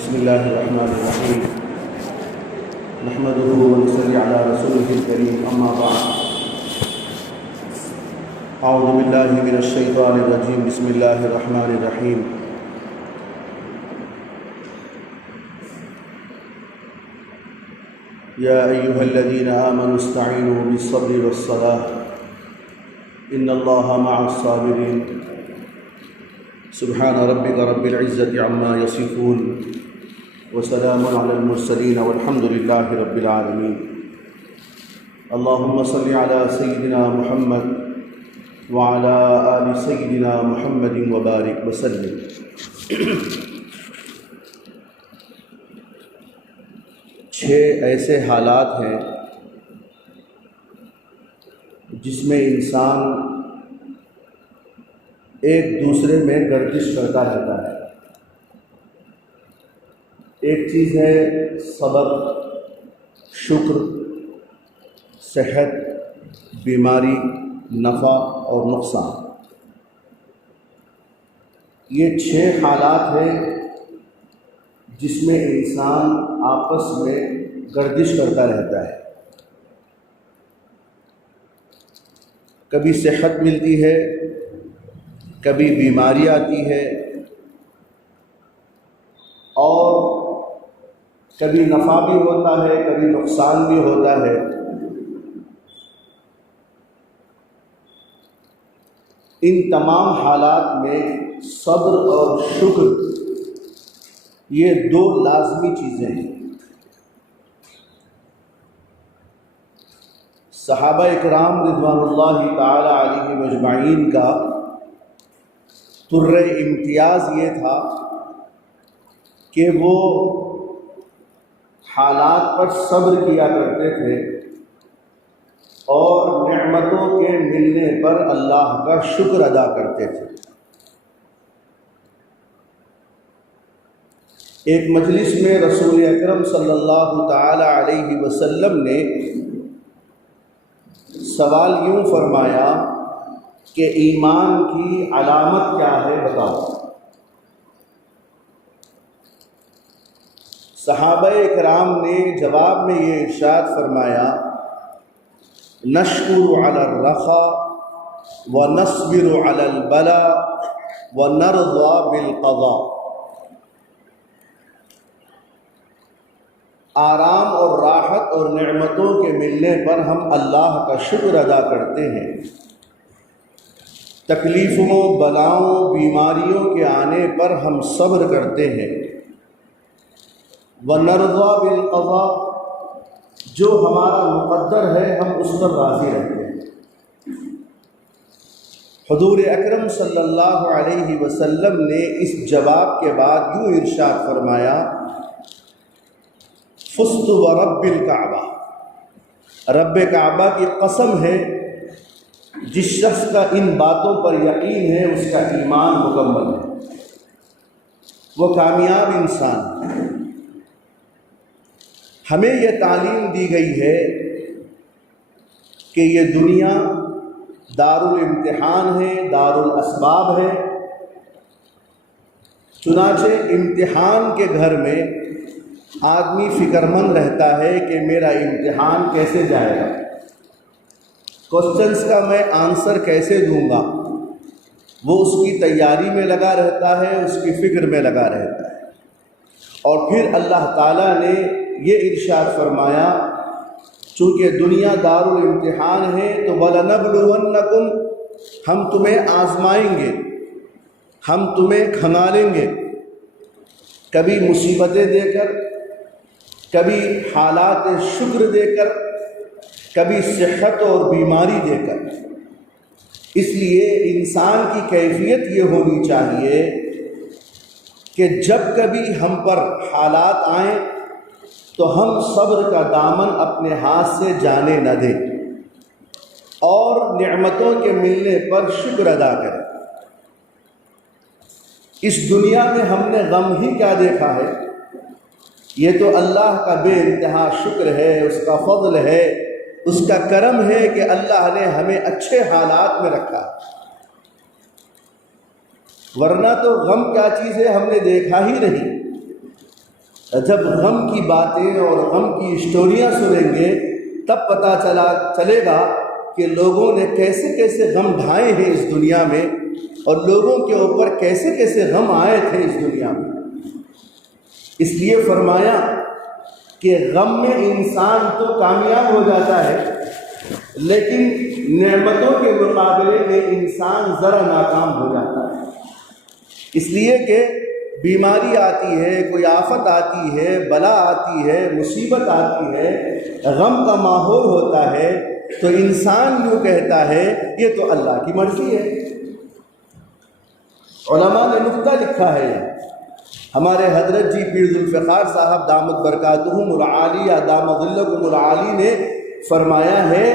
بسم الله الرحمن الرحيم نحمده ونصلي على رسوله الكريم أما بعد أعوذ بالله من الشيطان الرجيم بسم الله الرحمن الرحيم يا أيها الذين آمنوا استعينوا بالصبر والصلاة إن الله مع الصابرين سبحان ربك رب العزة عما يصفون وسلام على المرسلين والحمد لله رب العالمين اللهم صل على سيدنا محمد وعلى آل سيدنا محمد وبارك وسلم. چھ ایسے حالات ہیں جس میں انسان ایک دوسرے میں گردش کرتا رہتا ہے. ایک چیز ہے صبر، شکر، صحت، بیماری، نفع اور نقصان. یہ چھ حالات ہیں جس میں انسان آپس میں گردش کرتا رہتا ہے. کبھی صحت ملتی ہے، کبھی بیماری آتی ہے، اور کبھی نفع بھی ہوتا ہے، کبھی نقصان بھی ہوتا ہے. ان تمام حالات میں صبر اور شکر یہ دو لازمی چیزیں ہیں. صحابہ اکرام رضوان اللہ تعالی علیہم اجمعین کا در امتیاز یہ تھا کہ وہ حالات پر صبر کیا کرتے تھے اور نعمتوں کے ملنے پر اللہ کا شکر ادا کرتے تھے. ایک مجلس میں رسول اکرم صلی اللہ تعالی علیہ وسلم نے سوال یوں فرمایا کہ ایمان کی علامت کیا ہے بتاؤ. صحابہ اکرام نے جواب میں یہ ارشاد فرمایا نشکر علی الرخاء ونصبر علی البلاء ونرضى بالقضاء. آرام اور راحت اور نعمتوں کے ملنے پر ہم اللہ کا شکر ادا کرتے ہیں، تکلیفوں، بلاؤں، بیماریوں کے آنے پر ہم صبر کرتے ہیں. وَنَرْضَى بِالْقَضَاء، جو ہمارا مقدر ہے ہم اس پر راضی رہتے ہیں. حضور اکرم صلی اللہ علیہ وسلم نے اس جواب کے بعد یوں ارشاد فرمایا فزت ورب الکعبہ، رب کعبہ کی قسم ہے جس شخص کا ان باتوں پر یقین ہے اس کا ایمان مکمل ہے، وہ کامیاب انسان ہے. ہمیں یہ تعلیم دی گئی ہے کہ یہ دنیا دار الامتحان ہے، دار الاسباب ہے. چنانچہ امتحان کے گھر میں آدمی فکر مند رہتا ہے کہ میرا امتحان کیسے جائے گا، کوسچنس کا میں آنسر کیسے دوں گا. وہ اس کی تیاری میں لگا رہتا ہے، اس کی فکر میں لگا رہتا ہے. اور پھر اللہ تعالیٰ نے یہ ارشاد فرمایا چونکہ دنیا دار الامتحان ہے تو وَلَنَبْلُوَنَّكُمْ، ہم تمہیں آزمائیں گے، ہم تمہیں کھنگالیں گے، کبھی مصیبتیں دے کر، کبھی حالات شکر دے کر، کبھی صحت اور بیماری دے کر. اس لیے انسان کی کیفیت یہ ہونی چاہیے کہ جب کبھی ہم پر حالات آئیں تو ہم صبر کا دامن اپنے ہاتھ سے جانے نہ دیں اور نعمتوں کے ملنے پر شکر ادا کریں. اس دنیا میں ہم نے غم ہی کیا دیکھا ہے، یہ تو اللہ کا بے انتہا شکر ہے، اس کا فضل ہے، اس کا کرم ہے کہ اللہ نے ہمیں اچھے حالات میں رکھا. ورنہ تو غم کیا چیز ہے ہم نے دیکھا ہی نہیں. جب غم کی باتیں اور غم کی اسٹوریاں سنیں گے تب پتہ چلے گا کہ لوگوں نے کیسے کیسے غم ڈھائے ہیں اس دنیا میں، اور لوگوں کے اوپر کیسے کیسے غم آئے تھے اس دنیا میں۔ اس لیے فرمایا کہ غم میں انسان تو کامیاب ہو جاتا ہے، لیکن نعمتوں کے مقابلے میں انسان ذرا ناکام ہو جاتا ہے۔ اس لیے کہ بیماری آتی ہے، کوئی آفت آتی ہے، بلا آتی ہے، مصیبت آتی ہے، غم کا ماحول ہوتا ہے، تو انسان یوں کہتا ہے یہ تو اللہ کی مرضی ہے۔ علماء نے نکتہ لکھا ہے، ہمارے حضرت جی پیر ذوالفقار صاحب دامت برکاتہم العالیہ دام ظلکم العالی نے فرمایا ہے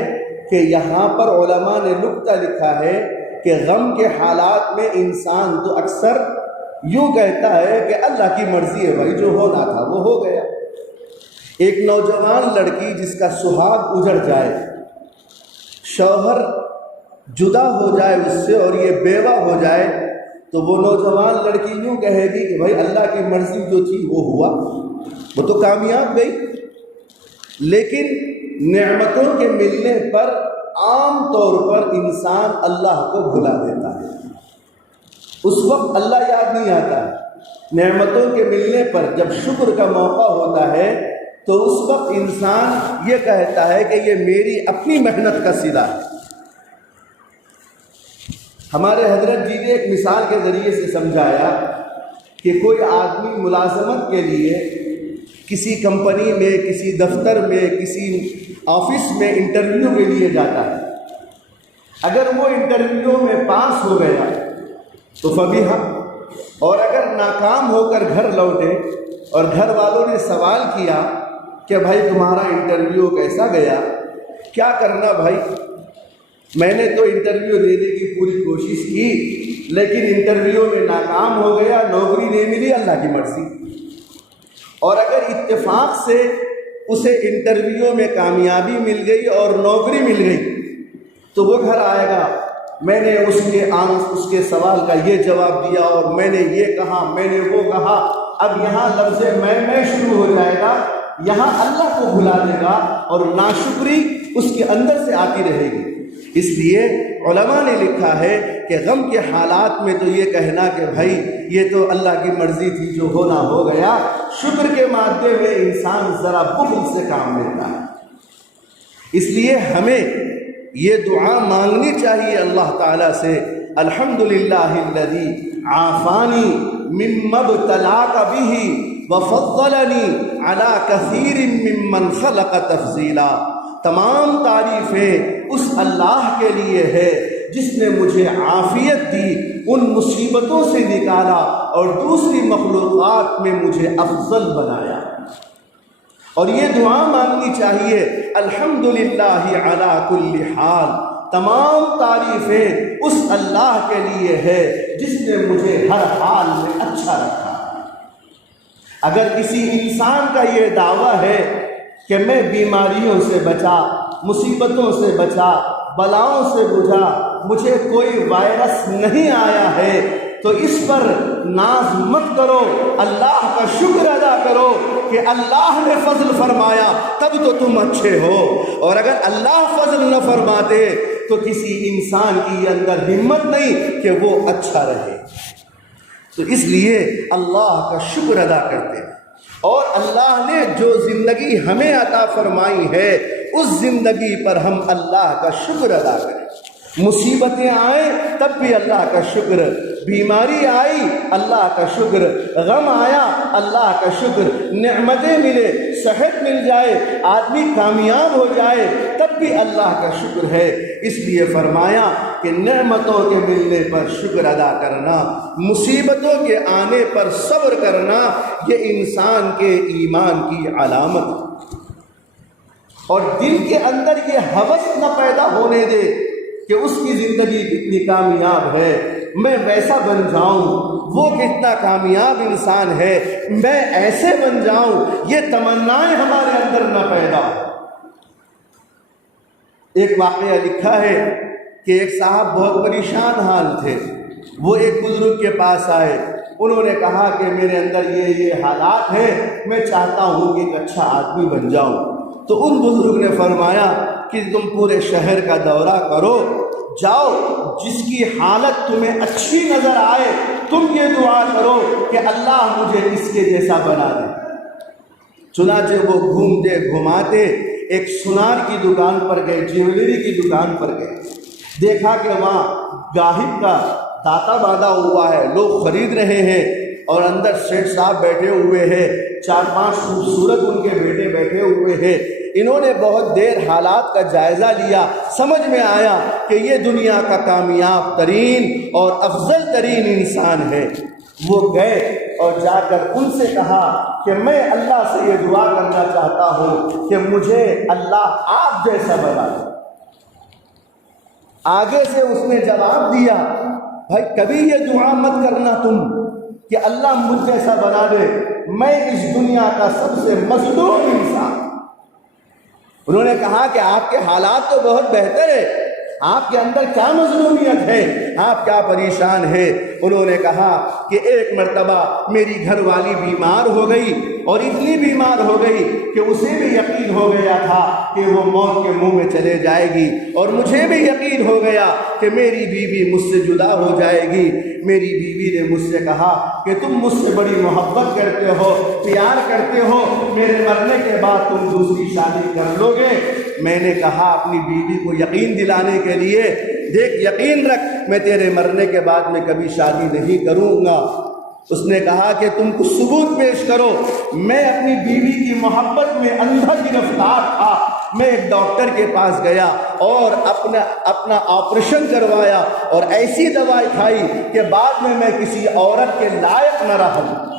کہ یہاں پر علماء نے نکتہ لکھا ہے کہ غم کے حالات میں انسان تو اکثر یوں کہتا ہے کہ اللہ کی مرضی ہے بھائی، جو ہونا تھا وہ ہو گیا۔ ایک نوجوان لڑکی جس کا سہاگ اجڑ جائے، شوہر جدا ہو جائے اس سے اور یہ بیوہ ہو جائے، تو وہ نوجوان لڑکی یوں کہے گی کہ بھائی اللہ کی مرضی جو تھی وہ ہوا، وہ تو کامیاب گئی۔ لیکن نعمتوں کے ملنے پر عام طور پر انسان اللہ کو بھلا دیتا ہے، اس وقت اللہ یاد نہیں آتا ہے۔ نعمتوں کے ملنے پر جب شکر کا موقع ہوتا ہے تو اس وقت انسان یہ کہتا ہے کہ یہ میری اپنی محنت کا صلہ ہے۔ ہمارے حضرت جی نے ایک مثال کے ذریعے سے سمجھایا کہ کوئی آدمی ملازمت کے لیے کسی کمپنی میں، کسی دفتر میں، کسی آفس میں انٹرویو کے لیے جاتا ہے۔ اگر وہ انٹرویو میں پاس ہو گیا تو فبیہا، اور اگر ناکام ہو کر گھر لوٹے اور گھر والوں نے سوال کیا کہ بھائی تمہارا انٹرویو کیسا گیا، کیا کرنا بھائی، میں نے تو انٹرویو دینے کی پوری کوشش کی لیکن انٹرویو میں ناکام ہو گیا، نوکری نہیں ملی، اللہ کی مرضی۔ اور اگر اتفاق سے اسے انٹرویو میں کامیابی مل گئی اور نوکری مل گئی تو وہ گھر آئے گا، میں نے اس کے سوال کا یہ جواب دیا اور میں نے یہ کہا، میں نے وہ کہا۔ اب یہاں لفظ میں شروع ہو جائے گا، یہاں اللہ کو بھلا دے گا اور ناشکری اس کے اندر سے آتی رہے گی۔ اس لیے علماء نے لکھا ہے کہ غم کے حالات میں تو یہ کہنا کہ بھائی یہ تو اللہ کی مرضی تھی، جو ہونا ہو گیا، شکر کے مادے میں انسان ذرا بخل سے کام لیتا ہے۔ اس لیے ہمیں یہ دعا مانگنی چاہیے اللہ تعالیٰ سے، الحمدللہ الذی عافانی مما ابتلاک بہ وفضلنی علی کثیر ممن خلق تفضیلا۔ تمام تعریفیں اس اللہ کے لیے ہے جس نے مجھے عافیت دی، ان مصیبتوں سے نکالا اور دوسری مخلوقات میں مجھے افضل بنایا۔ اور یہ دعا مانگنی چاہیے، الحمدللہ علی کل حال، تمام تعریفیں اس اللہ کے لیے ہے جس نے مجھے ہر حال میں اچھا رکھا۔ اگر کسی انسان کا یہ دعویٰ ہے کہ میں بیماریوں سے بچا، مصیبتوں سے بچا، بلاؤں سے بچا، مجھے کوئی وائرس نہیں آیا ہے، تو اس پر ناز مت کرو، اللہ کا شکر ادا کرو کہ اللہ نے فضل فرمایا تب تو تم اچھے ہو، اور اگر اللہ فضل نہ فرماتے تو کسی انسان کی اندر ہمت نہیں کہ وہ اچھا رہے۔ تو اس لیے اللہ کا شکر ادا کرتے ہیں، اور اللہ نے جو زندگی ہمیں عطا فرمائی ہے اس زندگی پر ہم اللہ کا شکر ادا کریں۔ مصیبتیں آئیں تب بھی اللہ کا شکر، بیماری آئی اللہ کا شکر، غم آیا اللہ کا شکر، نعمتیں ملے، صحت مل جائے، آدمی کامیاب ہو جائے تب بھی اللہ کا شکر ہے۔ اس لیے فرمایا کہ نعمتوں کے ملنے پر شکر ادا کرنا، مصیبتوں کے آنے پر صبر کرنا، یہ انسان کے ایمان کی علامت ہے۔ اور دل کے اندر یہ ہوس نہ پیدا ہونے دے کہ اس کی زندگی کتنی کامیاب ہے، میں ویسا بن جاؤں، وہ کتنا کامیاب انسان ہے، میں ایسے بن جاؤں، یہ تمنائیں ہمارے اندر نہ پیدا ہو۔ ایک واقعہ لکھا ہے کہ ایک صاحب بہت پریشان حال تھے، وہ ایک بزرگ کے پاس آئے انہوں نے کہا کہ میرے اندر یہ حالات ہیں، میں چاہتا ہوں کہ ایک اچھا آدمی بن جاؤں۔ تو ان بزرگ نے فرمایا کہ تم پورے شہر کا دورہ کرو، جاؤ، جس کی حالت تمہیں اچھی نظر آئے تم یہ دعا کرو کہ اللہ مجھے اس کے جیسا بنا دے۔ چنانچہ وہ گھومتے گھماتے ایک سونار کی دکان پر گئے، جیولری کی دکان پر گئے، دیکھا کہ وہاں گاہک کا تاتا باندھا ہوا ہے، لوگ خرید رہے ہیں، اور اندر سیٹ صاحب بیٹھے ہوئے ہیں، 4-5 خوبصورت ان کے بیٹے بیٹھے ہوئے ہیں۔ انہوں نے بہت دیر حالات کا جائزہ لیا، سمجھ میں آیا کہ یہ دنیا کا کامیاب ترین اور افضل ترین انسان ہے۔ وہ گئے اور جا کر ان سے کہا کہ میں اللہ سے یہ دعا کرنا چاہتا ہوں کہ مجھے اللہ آپ جیسا بنا دے۔ آگے سے اس نے جواب دیا، بھائی کبھی یہ دعا مت کرنا تم کہ اللہ مجھ جیسا بنا دے، میں اس دنیا کا سب سے مظلوم انسان۔ انہوں نے کہا کہ آپ کے حالات تو بہت بہتر ہے، آپ کے اندر کیا مظلومیت ہے، آپ کیا پریشان ہے؟ انہوں نے کہا کہ ایک مرتبہ میری گھر والی بیمار ہو گئی، اور اتنی بیمار ہو گئی کہ اسے بھی یقین ہو گیا تھا کہ وہ موت کے منہ میں چلے جائے گی، اور مجھے بھی یقین ہو گیا کہ میری بیوی مجھ سے جدا ہو جائے گی۔ میری بیوی نے مجھ سے کہا کہ تم مجھ سے بڑی محبت کرتے ہو، پیار کرتے ہو، میرے مرنے کے بعد تم دوسری شادی کر لو گے۔ میں نے کہا اپنی بیوی کو یقین دلانے کے لیے، دیکھ یقین رکھ میں تیرے مرنے کے بعد میں کبھی شادی نہیں کروں گا۔ اس نے کہا کہ تم کچھ ثبوت پیش کرو۔ میں اپنی بیوی کی محبت میں اندھا گرفتار تھا، میں ایک ڈاکٹر کے پاس گیا اور اپنا آپریشن کروایا، اور ایسی دوائی کھائی کہ بعد میں کسی عورت کے لائق نہ رہا۔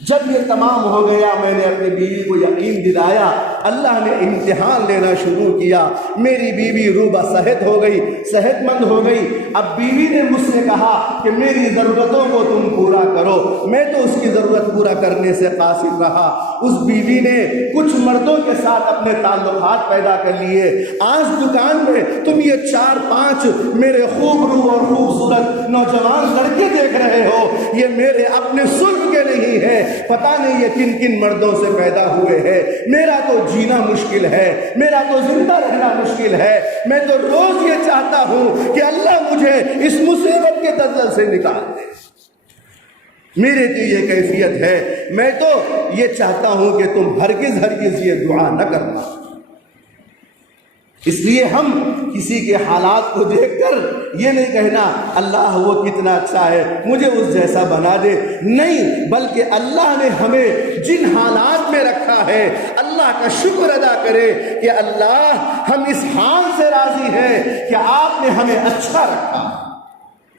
جب یہ تمام ہو گیا میں نے اپنی بیوی کو یقین دلایا، اللہ نے امتحان لینا شروع کیا، میری بیوی روبہ صحت ہو گئی، صحت مند ہو گئی۔ اب بیوی نے مجھ سے کہا کہ میری ضرورتوں کو تم پورا کرو، میں تو اس کی ضرورت پورا کرنے سے قاصر رہا۔ اس بیوی نے کچھ مردوں کے ساتھ اپنے تعلقات پیدا کر لیے۔ آج دکان میں تم یہ 4-5 میرے خوب رو اور خوبصورت نوجوان لڑکے دیکھ رہے ہو، یہ میرے اپنے صلب کے نہیں ہیں، پتہ نہیں یہ کن کن مردوں سے پیدا ہوئے ہیں۔ میرا تو جینا مشکل ہے، میرا تو زندہ رہنا مشکل ہے۔ میں تو روز یہ چاہتا ہوں کہ اللہ مجھے اس مصیبت کے دلدل سے نکال دے۔ میرے تو یہ کیفیت ہے، میں تو یہ چاہتا ہوں کہ تم ہرگز یہ دعا نہ کرنا۔ اس لیے ہم کسی کے حالات کو دیکھ کر یہ نہیں کہنا اللہ وہ کتنا اچھا ہے مجھے اس جیسا بنا دے، نہیں، بلکہ اللہ نے ہمیں جن حالات میں رکھا ہے اللہ کا شکر ادا کرے کہ اللہ ہم اس حال سے راضی ہیں کہ آپ نے ہمیں اچھا رکھا۔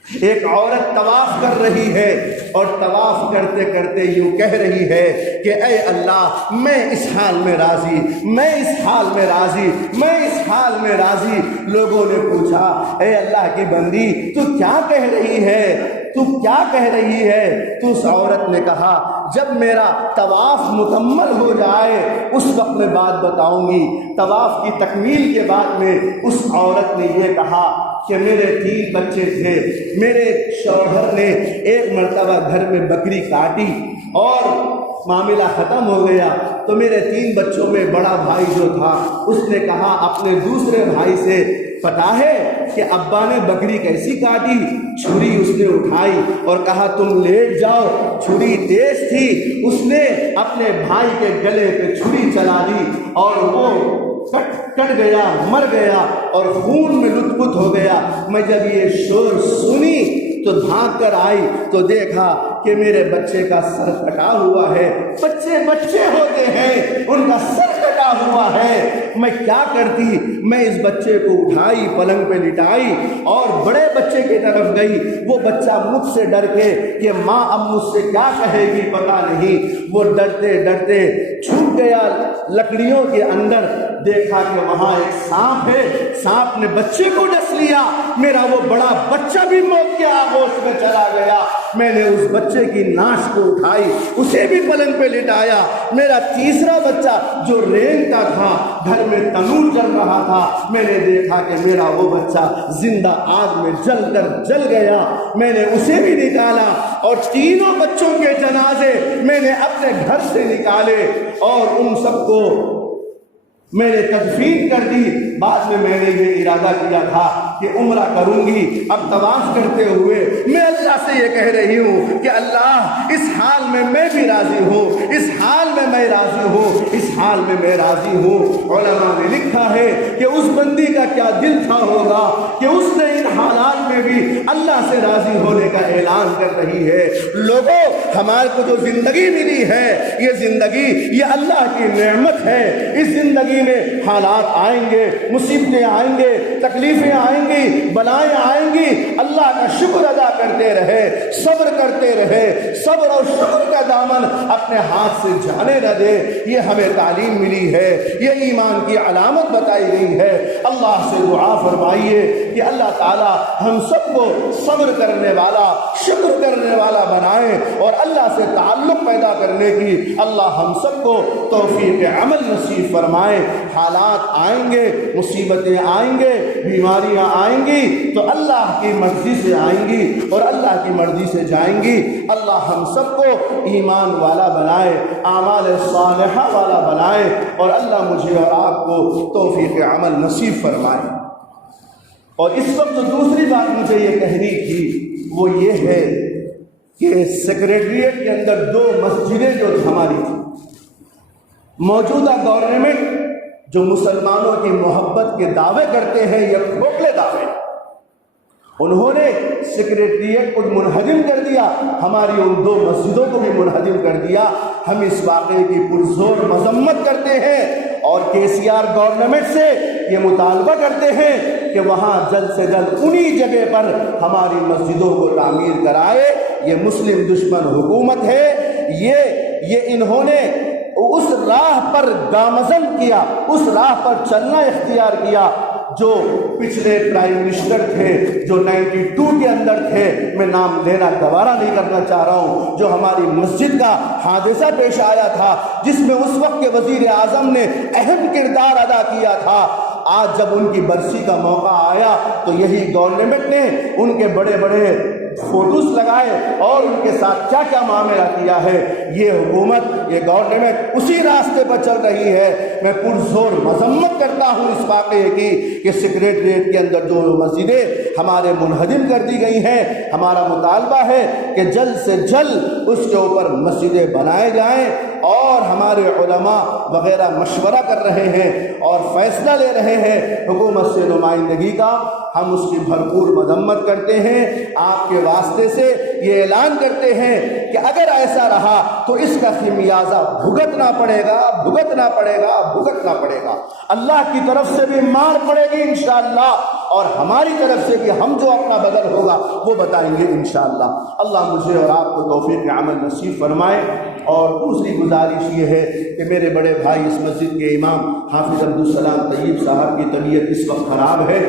ایک عورت طواف کر رہی ہے اور طواف کرتے کرتے یوں کہہ رہی ہے کہ اے اللہ میں اس حال میں راضی، میں اس حال میں راضی، میں اس حال میں راضی۔ لوگوں نے پوچھا اے اللہ کی بندی تو کیا کہہ رہی ہے، تو کیا کہہ رہی ہے؟ تو اس عورت نے کہا جب میرا طواف مکمل ہو جائے اس وقت میں بات بتاؤں گی۔ طواف کی تکمیل کے بعد میں اس عورت نے یہ کہا کہ میرے 3 بچے تھے، میرے شوہر نے ایک مرتبہ گھر میں بکری کاٹی اور معاملہ ختم ہو گیا، تو میرے 3 بچوں میں بڑا بھائی جو تھا اس نے کہا اپنے دوسرے بھائی سے پتہ ہے کہ ابا نے بکری کیسی کاٹی؟ چھری اس نے اٹھائی اور کہا تم لیٹ جاؤ، چھری تیز تھی، اس نے اپنے بھائی کے گلے پہ چھری چلا دی اور وہ کٹ گیا، مر گیا اور خون میں لت پت ہو گیا۔ میں جب یہ شور سنی تو بھاگ کر آئی تو دیکھا کہ میرے بچے کا سر کٹا ہوا ہے۔ بچے ہوتے ہیں، ان کا سر کٹا ہوا ہے۔ میں کیا کرتی؟ میں اس بچے کو اٹھائی، پلنگ پہ لٹائی اور بڑے بچے کی طرف گئی۔ وہ بچہ مجھ سے ڈر کے کہ ماں اب مجھ سے کیا کہے گی پتہ نہیں، وہ ڈرتے ڈرتے چھپ گیا لکڑیوں کے اندر۔ دیکھا کہ وہاں ایک سانپ ہے، سانپ نے بچے کو ڈس لیا، میرا وہ بڑا بچہ بھی موت کے آغوش میں چلا گیا۔ میں نے اس بچے کی ناش کو اٹھائی، اسے بھی پلنگ پہ لٹایا۔ میرا تیسرا بچہ جو رینگتا تھا، گھر میں تنور جل رہا تھا، میں نے دیکھا کہ میرا وہ بچہ زندہ آگ میں جل کر جل گیا، میں نے اسے بھی نکالا، اور تینوں بچوں کے جنازے میں نے اپنے گھر سے نکالے اور ان سب کو میں نے تدفین کر دی۔ بعد میں نے یہ ارادہ کیا تھا کہ عمرہ کروں گی۔ اب طواف کرتے ہوئے میں اللہ سے یہ کہہ رہی ہوں کہ اللہ اس حال میں بھی راضی ہوں، اس حال میں راضی ہوں، اس حال میں راضی ہوں۔ علماء نے لکھا ہے کہ اس بندی کا کیا دل تھا ہوگا کہ اس نے ان حالات میں بھی اللہ سے راضی ہونے کا اعلان کر رہی ہے۔ لوگوں، ہمارے کو جو زندگی ملی ہے، یہ زندگی یہ اللہ کی نعمت ہے۔ اس زندگی میں حالات آئیں گے، مصیبتیں آئیں گے، تکلیفیں آئیں گی، بلائیں آئیں گی، اللہ کا شکر ادا کرتے رہے، صبر کرتے رہے، صبر اور شکر کا دامن اپنے ہاتھ سے جانے نہ دے۔ یہ ہمیں تعلیم ملی ہے، یہ ایمان کی علامت بتائی گئی ہے۔ اللہ سے دعا فرمائیے کہ اللہ تعالی ہم سب کو صبر کرنے والا، شکر کرنے والا بنائے، اور اللہ سے تعلق پیدا کرنے کی اللہ ہم سب کو توفیق عمل نصیب فرمائے۔ حالات آئیں گے، مصیبتیں آئیں گے، بیماریاں آئیں گی تو اللہ کی مرضی سے آئیں گی اور اللہ کی مرضی سے جائیں گی۔ اللہ ہم سب کو ایمان والا بنائے، اعمال صالحہ والا بنائے، اور اللہ مجھے اور آپ کو توفیق عمل نصیب فرمائے۔ اور اس وقت جو دوسری بات مجھے یہ کہنی تھی وہ یہ ہے کہ سیکریٹریٹ کے اندر 2 مسجدیں جو ہماری تھیں، موجودہ گورنمنٹ جو مسلمانوں کی محبت کے دعوے کرتے ہیں، یہ کھوکھلے دعوے، انہوں نے سیکریٹریٹ کو منہدم کر دیا، ہماری ان 2 مسجدوں کو بھی منہدم کر دیا۔ ہم اس واقعے کی پرزور مذمت کرتے ہیں اور KCR گورنمنٹ سے یہ مطالبہ کرتے ہیں کہ وہاں جلد سے جلد انہی جگہ پر ہماری مسجدوں کو تعمیر کرائے۔ یہ مسلم دشمن حکومت ہے، یہ انہوں نے اس راہ پر گامزن کیا، اس راہ پر چلنا اختیار کیا جو پچھلے پرائم منسٹر تھے، جو 92 کے اندر تھے، میں نام لینا گوارا نہیں کرنا چاہ رہا ہوں، جو ہماری مسجد کا حادثہ پیش آیا تھا جس میں اس وقت کے وزیر اعظم نے اہم کردار ادا کیا تھا۔ آج جب ان کی برسی کا موقع آیا تو یہی گورنمنٹ نے ان کے بڑے بڑے فوٹوز لگائے اور ان کے ساتھ کیا کیا معاملہ کیا ہے۔ یہ حکومت، یہ گورنمنٹ اسی راستے پر چل رہی ہے۔ میں پرزور مذمت کرتا ہوں اس واقعے کی کہ سیکریٹریٹ کے اندر جو مسجدیں ہمارے منہدم کر دی گئی ہیں، ہمارا مطالبہ ہے کہ جلد سے جلد اس کے اوپر مسجدیں بنائے جائیں، اور ہمارے علماء وغیرہ مشورہ کر رہے ہیں اور فیصلہ لے رہے ہیں حکومت سے نمائندگی کا۔ ہم اس کی بھرپور مذمت کرتے ہیں، آپ کے واسطے سے یہ اعلان کرتے ہیں کہ اگر ایسا رہا تو اس کا خمیازہ بھگتنا پڑے گا، بھگتنا پڑے گا، بھگتنا پڑے گا۔ اللہ کی طرف سے بھی مار پڑے گی انشاءاللہ، اور ہماری طرف سے بھی ہم جو اپنا بدل ہوگا وہ بتائیں گے انشاءاللہ۔ اللہ مجھے اور آپ کو توفیق عمل نصیب فرمائے۔ اور دوسری گزارش یہ ہے کہ میرے بڑے بھائی اس مسجد کے امام حافظ عبدالسلام طیب صاحب کی طبیعت اس وقت خراب ہے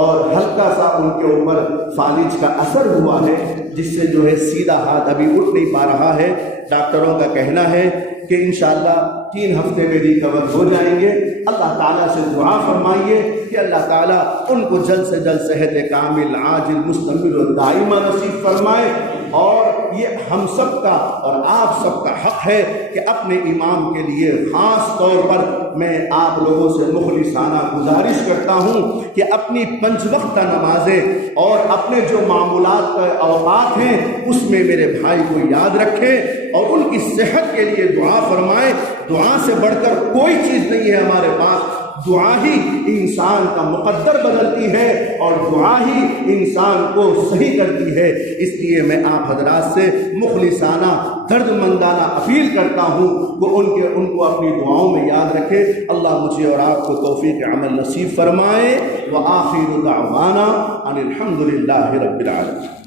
اور ہلکا سا ان کے اوپر فالج کا اثر ہوا ہے، جس سے جو ہے سیدھا ہاتھ ابھی اٹھ نہیں پا رہا ہے۔ ڈاکٹروں کا کہنا ہے کہ انشاءاللہ 3 ہفتے میں ریکور ہو جائیں گے۔ اللہ تعالیٰ سے دعا فرمائیے کہ اللہ تعالیٰ ان کو جلد سے جلد صحت کامل، عاجل، مستمر و دائمہ نصیب فرمائے۔ اور یہ ہم سب کا اور آپ سب کا حق ہے کہ اپنے امام کے لیے خاص طور پر میں آپ لوگوں سے مخلصانہ گزارش کرتا ہوں کہ اپنی 5 وقت نمازیں اور اپنے جو معمولات کا اوقات ہیں اس میں میرے بھائی کو یاد رکھیں اور ان کی صحت کے لیے دعا فرمائیں۔ دعا سے بڑھ کر کوئی چیز نہیں ہے ہمارے پاس۔ دعا ہی انسان کا مقدر بدلتی ہے اور دعا ہی انسان کو صحیح کرتی ہے۔ اس لیے میں آپ حضرات سے مخلصانہ، درد مندانہ اپیل کرتا ہوں کہ ان کو اپنی دعاؤں میں یاد رکھے۔ اللہ مجھے اور آپ کو توفیق عمل نصیب فرمائے۔ وآخر دعوانا ان الحمد للہ رب العالمین۔